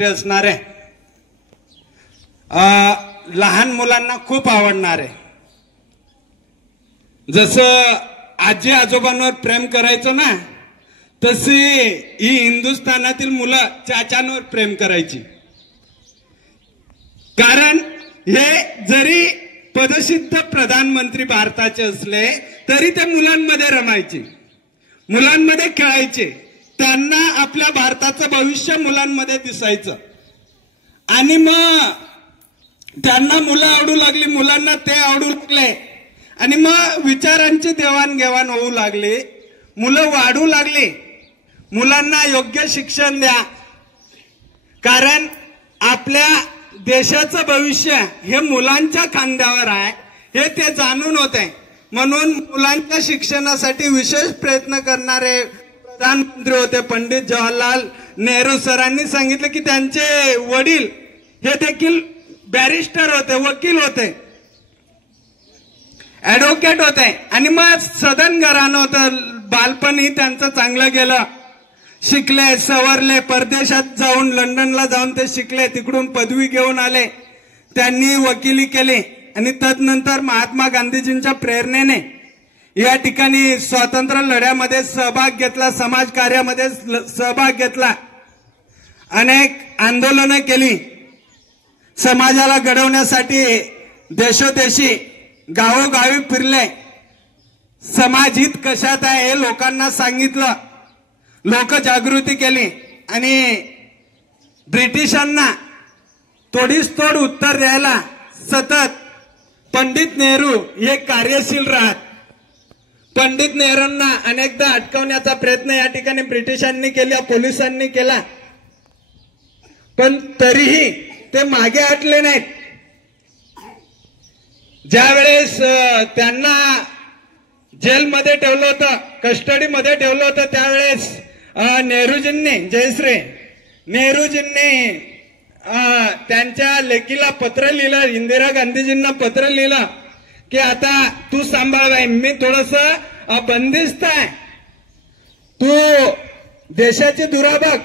प्रधानमंत्री असणार आहे. लहान मुलांना खूप आवडणार आहे. जसं आजी आजोबांवर प्रेम करायचो ना, तशी ही हिंदुस्थानातील मुलं चाचांवर प्रेम करायची. कारण हे जरी पदसिद्ध प्रधानमंत्री भारताचे असले तरी ते मुलांमध्ये रमायचे, मुलांमध्ये खेळायचे. त्यांना आपल्या भारताचं भविष्य मुलांमध्ये दिसायचं. आणि मग त्यांना मुलं आवडू लागली, मुलांना ते आवडू लागले. आणि मग विचारांची देवाणघेवाण होऊ लागली, मुलं वाढू लागली. मुलांना योग्य शिक्षण द्या, कारण आपल्या देशाचं भविष्य हे मुलांच्या खांद्यावर आहे हे ते जाणून होते. म्हणून मुलांच्या शिक्षणासाठी विशेष प्रयत्न करणारे प्रधानमंत्री होते पंडित जवाहरलाल नेहरू. सरांनी सांगितलं की त्यांचे वडील हे देखील बॅरिस्टर होते, वकील होते, ऍडव्होकेट होते. आणि मग सदन घराणं होतं. बालपणही त्यांचं चांगलं गेलं. शिकले, सवरले, परदेशात जाऊन लंडनला जाऊन ते शिकले, तिकडून पदवी घेऊन आले. त्यांनी वकिली केली आणि तदनंतर महात्मा गांधीजींच्या प्रेरणेने या ठिकाणी स्वातंत्र्य लढ्यामध्ये सहभाग घेतला, समाजकार्यामध्ये सहभाग घेतला, अनेक आंदोलनं केली. समाजाला घडवण्यासाठी देशोदेशी गावोगावी फिरले. समाजहित कशात आहे हे लोकांना सांगितलं, लोकजागृती केली. आणि ब्रिटिशांना तोडीस तोड उत्तर द्यायला सतत पंडित नेहरू हे कार्यशील राहत. पंडित नेहरूंना अनेकदा अटकवण्याचा प्रयत्न या ठिकाणी ब्रिटिशांनी केला, पोलिसांनी केला, पण तरीही ते मागे हटले नाहीत. ज्यावेळेस त्यांना जेलमध्ये ठेवलं होतं, कस्टडीमध्ये ठेवलं होतं, त्यावेळेस नेहरूजींनी, जयश्री नेहरूजींनी त्यांच्या लेकीला पत्र लिहिलं, इंदिरा गांधीजींना पत्र लिहिलं की आता तू सांभाळ, मी थोडस बंदिस्त आहे, तू देशाची धुरा बघ,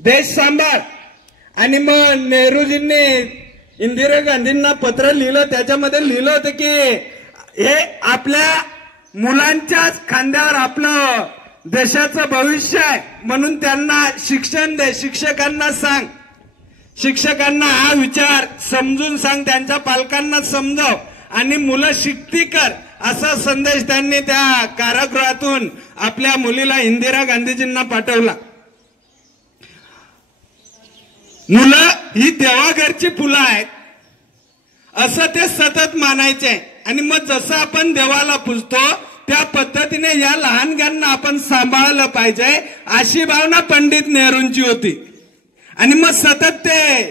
देश सांभाळ. आणि मग नेहरूजींनी इंदिरा गांधींना पत्र लिहिलं. त्याच्यामध्ये लिहिलं होतं की हे आपल्या मुलांच्याच खांद्यावर आपलं देशाचं भविष्य आहे, म्हणून त्यांना शिक्षण दे, शिक्षकांना सांग, शिक्षकांना हा विचार समजून सांग, त्यांच्या पालकांना समजाव आणि मुलं शिकती कर, असा संदेश त्यांनी त्या कारागृहातून आपल्या मुलीला इंदिरा गांधीजींना पाठवला. मुलं ही देवाघरची फुलं आहेत असं ते सतत मानायचे. आणि मग जसं आपण देवाला पूजतो त्या पद्धतीने या लहानग्यांना आपण सांभाळलं पाहिजे, अशी भावना पंडित नेहरूंची होती. आणि मग सतत ते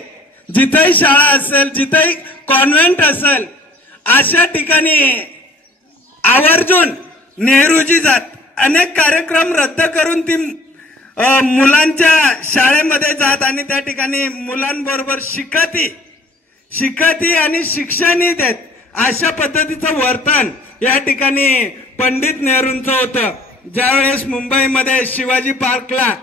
जिथेही शाळा असेल, जिथेही कॉन्व्हेंट असेल, अशा ठिकाणी आवर्जून नेहरूजी जात. अनेक कार्यक्रम रद्द करून ती मुलांच्या शाळेमध्ये जात आणि त्या ठिकाणी मुलांबरोबर शिकती आणि शिक्षणही देत. अशा पद्धतीचं वर्तन या ठिकाणी पंडित नेहरूंचं होतं. ज्यावेळेस मुंबईमध्ये शिवाजी पार्कला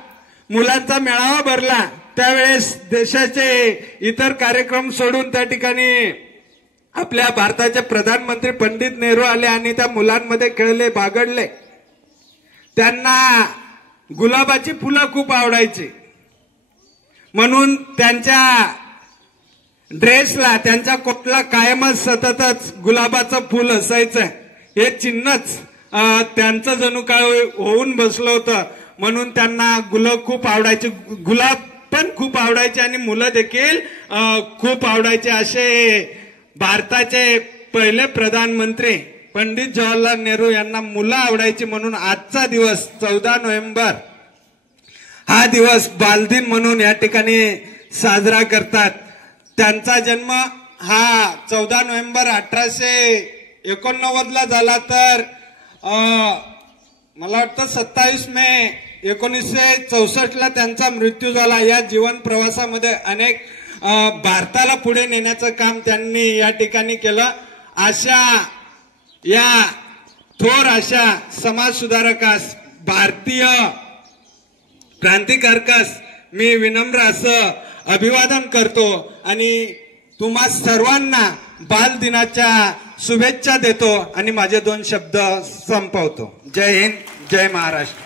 मुलांचा मेळावा भरला, त्यावेळेस देशाचे इतर कार्यक्रम सोडून त्या ठिकाणी आपल्या भारताचे प्रधानमंत्री पंडित नेहरू आले आणि त्या मुलांमध्ये खेळले, बागडले. त्यांना गुलाबाची फुलं खूप आवडायची, म्हणून त्यांच्या ड्रेसला, त्यांच्या कोटला कायमच सततच गुलाबाचं फुल असायचं. हे चिन्हच त्यांचं जणू काय होऊन बसलं होतं. म्हणून त्यांना खूप आवडायचे, गुलाब पण खूप आवडायचे आणि मुलं देखील खूप आवडायचे. असे भारताचे पहिले प्रधानमंत्री पंडित जवाहरलाल नेहरू यांना मुलं आवडायची. म्हणून आजचा दिवस 14 नोव्हेंबर हा दिवस बालदिन म्हणून या ठिकाणी साजरा करतात. त्यांचा जन्म हा 14 नोव्हेंबर 1889 झाला, तर मला वाटतं 27 मे 1964 त्यांचा मृत्यू झाला. या जीवन प्रवासामध्ये अनेक भारताला पुढे नेण्याचं काम त्यांनी या ठिकाणी केलं. अशा या थोर अशा समाज सुधारकास, भारतीय क्रांतिकारकास मी विनम्र असं अभिवादन करतो आणि तुम्हा सर्वांना बाल दिनाच्या शुभेच्छा देतो आणि माझे 2 शब्द संपवतो. जय हिंद, जय महाराष्ट्र.